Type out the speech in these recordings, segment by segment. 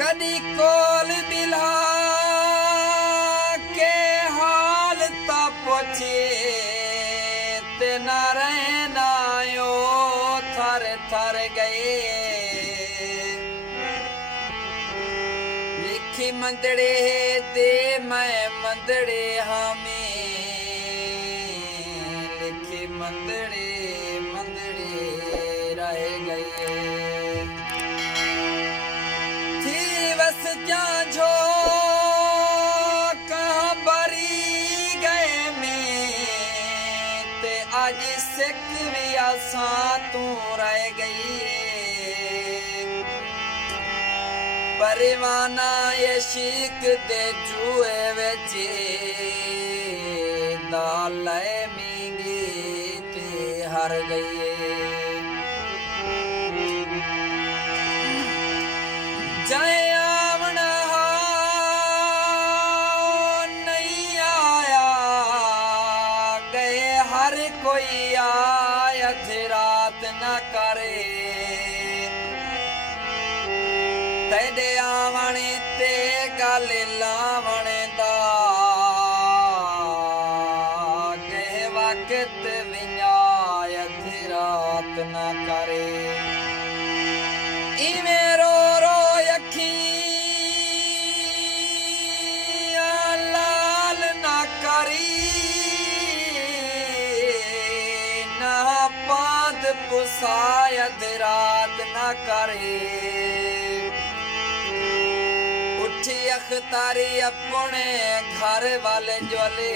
कदी कोल बिला के हाल ता पुछे ते न रहना यो थर थर गए लिखी मंदड़े दे मैं मंदड़े हामी लिखी मंदड़े मंदड़े रह गए झो कहाँ बरी गए में ते आज सिख भी आसा तू रह गई परवाना यशीक दे जुए वेचे दाल मींगी ते हर गई जय कोई आयत रात न करे तेरे आवणे ते गल लावणे दा कह वक्त विनायत रात न करे इवें रो रो अखी लाल न करी पाद पुसायद रात न करे उठी अख्तारी अपने घर वाले ज्वले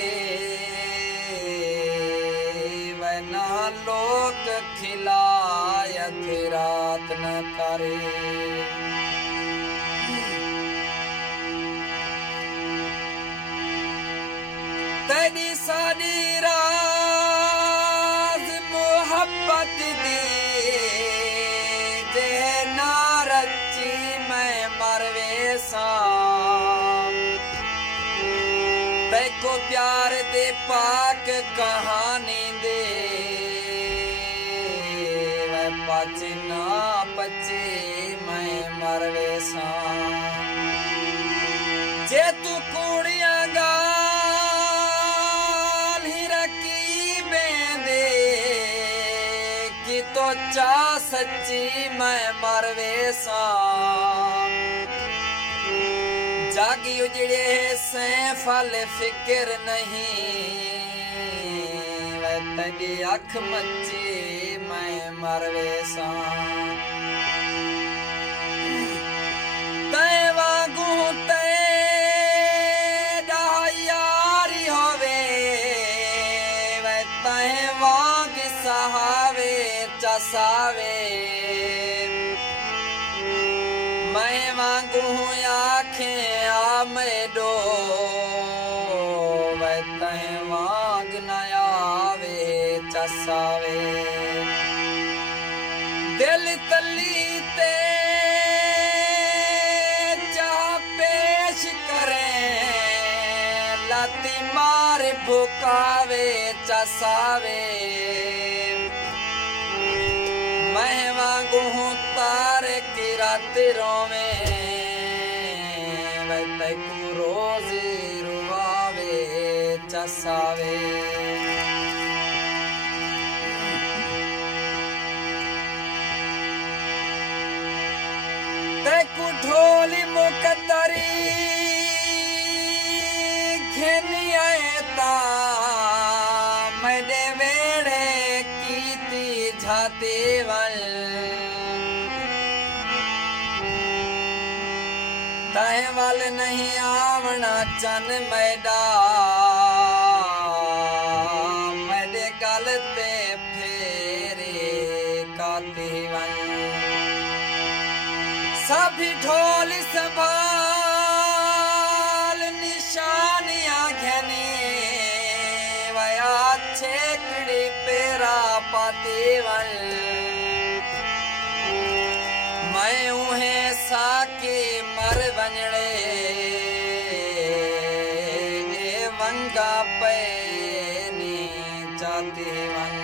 वना लोक खिलायद रात न करे तेरी साड़ी मोहब्बत दी जे नारची मैं मरवे सा को प्यार दे पाक कहानी दे वह पचे ना पचे मैं मरवे सा जे तू कुड़ियां तो चा सच्ची मैं मरवे सा जागी उजड़े से फल फिक्र नहीं वह तड़ी अख मच्ची मैं मरवे सा तय वागू तय यारी होवे वह तय वाग सहावे चसावे मैं मांगू आखें आ मेडो वह तय मांग न आवे चसावे दिल तली ते चाह पेश करें लाती मार भुकावे चसावे मैं वांगू हूँ तारे की रातों में वह तू रोज रुवावे चसावे तेकू ढोली मुकद्दरी घेनी आए ता मैंने वेड़े की झाते वल तय वाल नहीं आवना चन मैडा मेरे गल ते फेरे काते वन सभी ढोल संभाल निशानियां घने वया छेकड़ी पेरा पाते वन मैं उन्हें साके मर वंजड़े वंगा पे नी जाते वन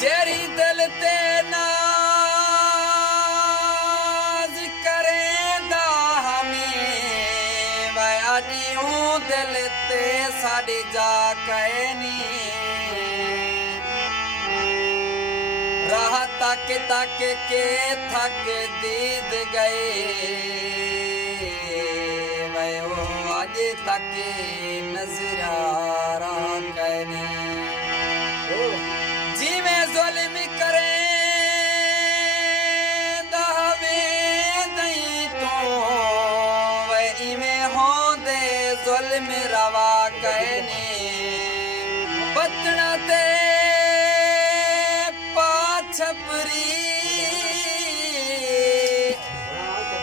जेरी दिल ते ना अडियूं दिल ते साडी जा कहनी राह तक तक के थक दीद गए वे वो आज तक नजरारा कहनी जिमें जुल्म करे जुल्म रवा कहनी बचना ते पाछपरी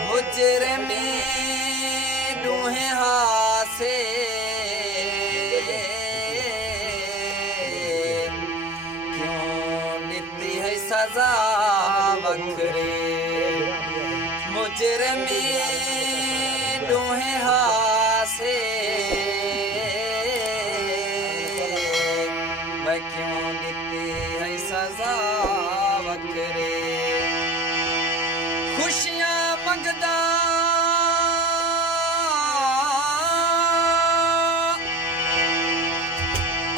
मुजरमी डूहे हासे क्यों निती है सजा बखरे मुजरमी डूहे हासे क्यों देते है सजा बकरे खुशियां मंगदा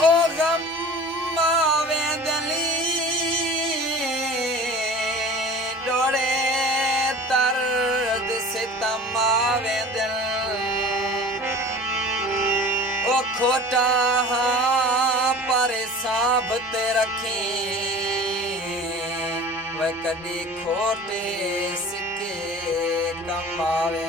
ओ गम आवे दली डोरे दर्द सितम आवे दिल ओ खोटा पर साबते रखी वह कदी खोटे सिक्के कमावे